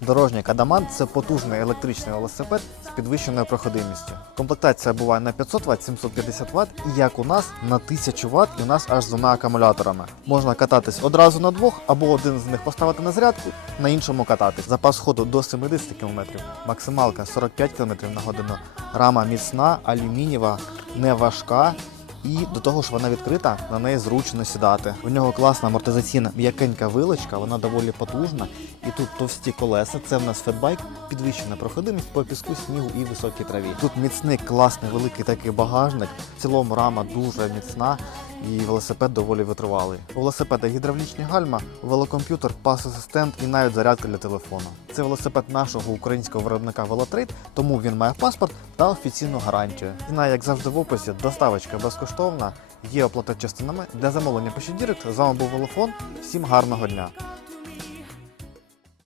Дорожній кадаман це потужний електричний велосипед з підвищеною проходимістю. Комплектація буває на 500 Вт, 750 Вт, і як у нас на 1000 Вт, і у нас аж з двома акумуляторами. Можна кататись одразу на двох, або один з них поставити на зарядку, на іншому кататись. Запас ходу до 70 км, максималка 45 км на годину. Рама міцна, алюмінієва, не важка. І до того ж вона відкрита, на неї зручно сідати. У нього класна амортизаційна м'якенька вилочка, вона доволі потужна. І тут товсті колеса. Це в нас фетбайк, підвищена проходимість по піску, снігу і високій траві. Тут міцний, класний, великий такий багажник. В цілому рама дуже міцна і велосипед доволі витривалий. У велосипеда гідравлічні гальма, велокомп'ютер, пас-асистент і навіть зарядка для телефону. Це велосипед нашого українського виробника Велотрейд, тому він має паспорт та офіційну гарантію. Ціна, як завжди, в описі, доставочка безкоштовна, є оплата частинами. Для замовлення пишіть дірект. З вами був Велофон. Всім гарного дня!